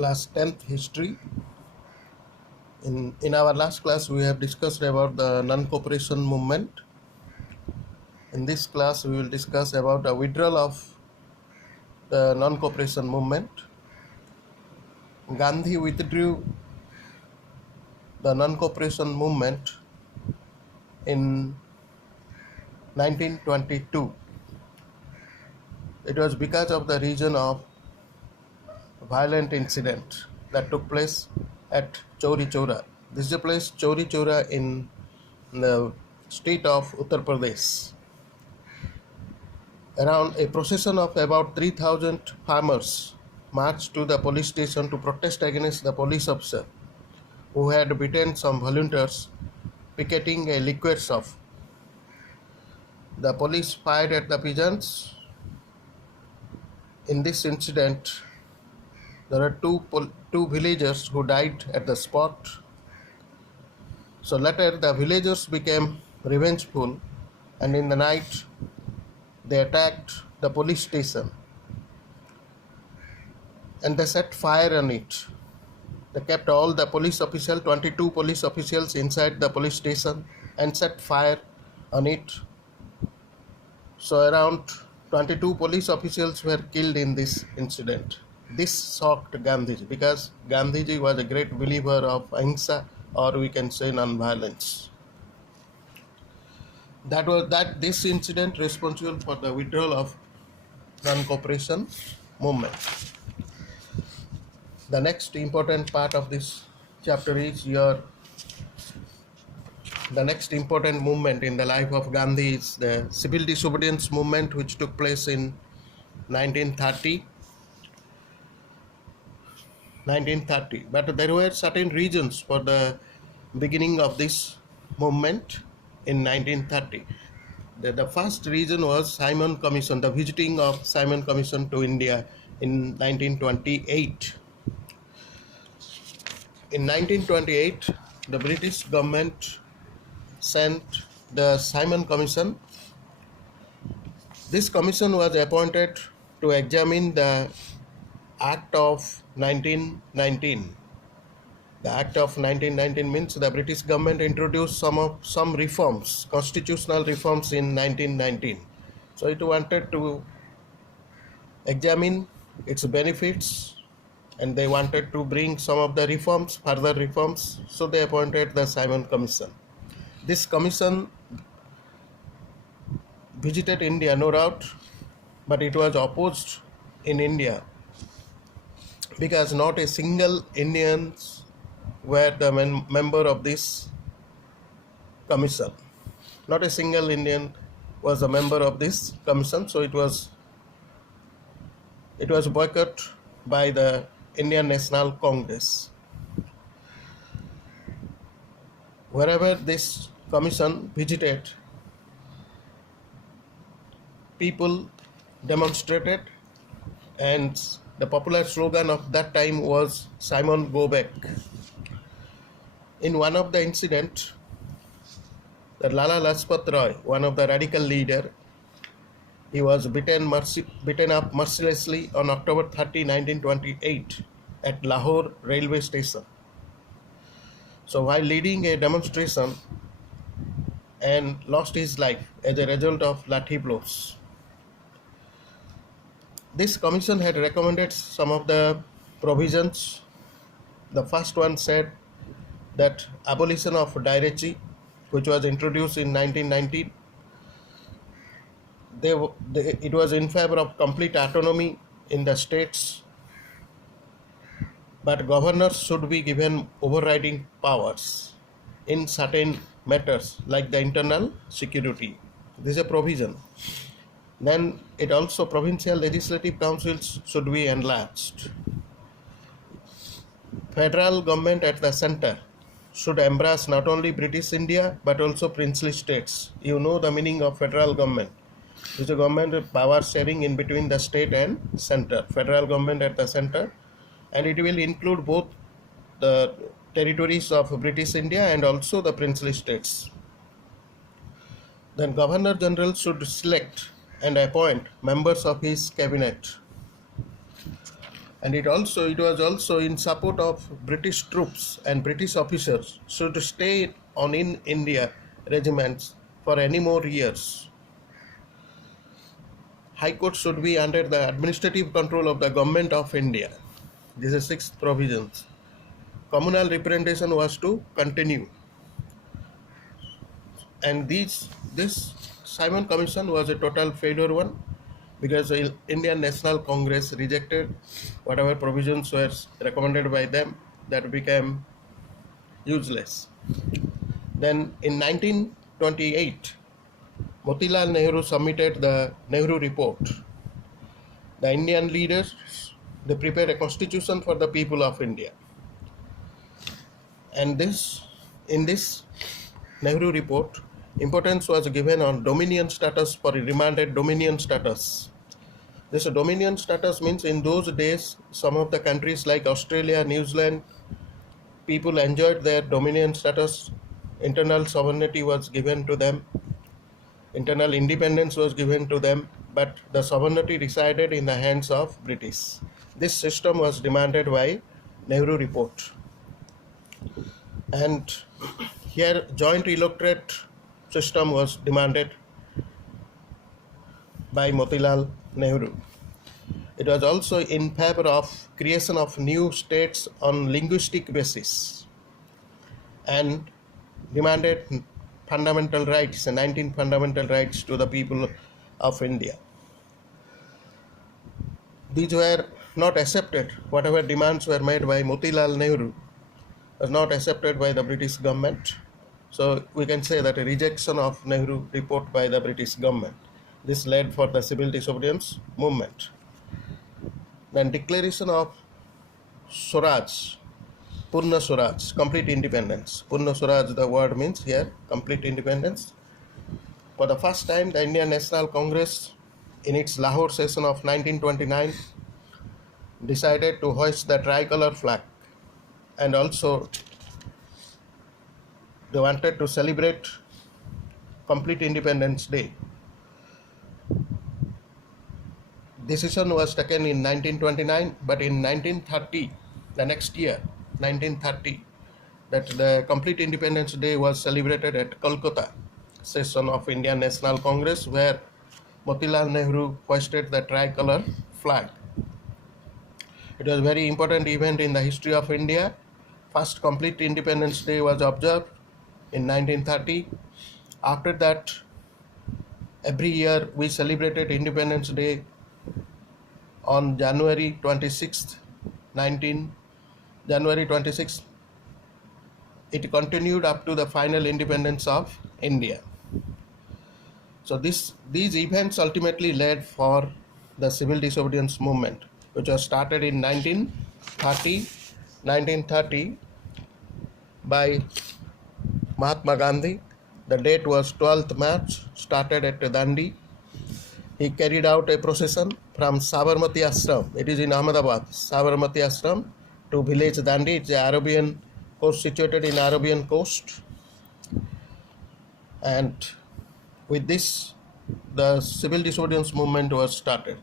class 10th history. In our last class, we have discussed about the non-cooperation movement. In this class, we will discuss about the withdrawal of the non-cooperation movement. Gandhi withdrew the non-cooperation movement in 1922. It was because of the reason of violent incident that took place at Chauri Chaura. This is a place Chauri Chaura in the state of Uttar Pradesh. Around a procession of about 3,000 farmers marched to the police station to protest against the police officer who had beaten some volunteers picketing a liquor shop. The police fired at the peasants. In this incident, there are two villagers who died at the spot. So later the villagers became revengeful, and in the night they attacked the police station and they set fire on it. They kept all the police officials, 22 police officials inside the police station, and set fire on it. So around 22 police officials were killed in this incident. This shocked Gandhiji because Gandhiji was a great believer of ahimsa, or we can say non-violence. This incident responsible for the withdrawal of non-cooperation movement. The next important part of this chapter is the next important movement in the life of Gandhi is the civil disobedience movement, which took place in 1930. But there were certain reasons for the beginning of this movement in 1930. The first reason was Simon Commission, the visiting of Simon Commission to India in 1928. In 1928, the British government sent the Simon Commission. This commission was appointed to examine the Act of 1919. The Act of 1919 means the British government introduced some reforms, constitutional reforms in 1919. So it wanted to examine its benefits, and they wanted to bring some of the reforms, further reforms. So they appointed the Simon Commission. This commission visited India, no doubt, but it was opposed in India because not a single Indian were the member of this commission. Not a single Indian was a member of this commission, so it was boycotted by the Indian National Congress. Wherever this commission visited, people demonstrated, and the popular slogan of that time was "Simon, go back." In one of the incidents, the Lala Lajpat Rai, one of the radical leader, he was beaten up mercilessly on October 30, 1928 at Lahore railway station. So while leading a demonstration, and lost his life as a result of lathi blows. This commission had recommended some of the provisions. The first one said that abolition of diarchy, which was introduced in 1919. It was in favor of complete autonomy in the states, but governors should be given overriding powers in certain matters like the internal security. This is a provision. Then it also provincial legislative councils should be enlarged. Federal government at the center should embrace not only British India but also princely states. You know the meaning of federal government. It is a government with power sharing in between the state and center. Federal government at the center, and it will include both the territories of British India and also the princely states. Then Governor General should select and appoint members of his cabinet. and it was also in support of British troops and British officers should stay on in India regiments for any more years. High Court should be under the administrative control of the Government of India. This is sixth provisions. Communal representation was to continue, and this Simon Commission was a total failure one, because the Indian National Congress rejected whatever provisions were recommended by them, that became useless. Then in 1928, Motilal Nehru submitted the Nehru Report. The Indian leaders, they prepared a constitution for the people of India. And in this Nehru Report, importance was given on dominion status for remanded dominion status. This dominion status means in those days, some of the countries like Australia, New Zealand, people enjoyed their dominion status. Internal sovereignty was given to them. Internal independence was given to them, but the sovereignty resided in the hands of British. This system was demanded by Nehru Report. And here joint electorate system was demanded by Motilal Nehru. It was also in favor of creation of new states on linguistic basis, and demanded fundamental rights, 19 fundamental rights to the people of India. These were not accepted. Whatever demands were made by Motilal Nehru was not accepted by the British government. So we can say that a rejection of Nehru report by the British government. This led for the civil disobedience movement. Then declaration of Swaraj, Purna Swaraj, complete independence. Purna Swaraj, the word means here complete independence. For the first time, the Indian National Congress, in its Lahore session of 1929, decided to hoist the tricolor flag, and also they wanted to celebrate complete Independence Day. Decision was taken in 1929, but in 1930, the next year, 1930, that the complete Independence Day was celebrated at Kolkata session of Indian National Congress, where Motilal Nehru hoisted the tricolor flag. It was a very important event in the history of India. First complete Independence Day was observed in 1930. After that, every year we celebrated Independence Day on January 26th, January 26th. It continued up to the final independence of India. So these events ultimately led for the civil disobedience movement, which was started in 1930 by Mahatma Gandhi. The date was 12th March, started at Dandi. He carried out a procession from Sabarmati Ashram, it is in Ahmedabad, Sabarmati Ashram, to village Dandi. It's an Arabian coast situated in Arabian coast. And with this, the civil disobedience movement was started.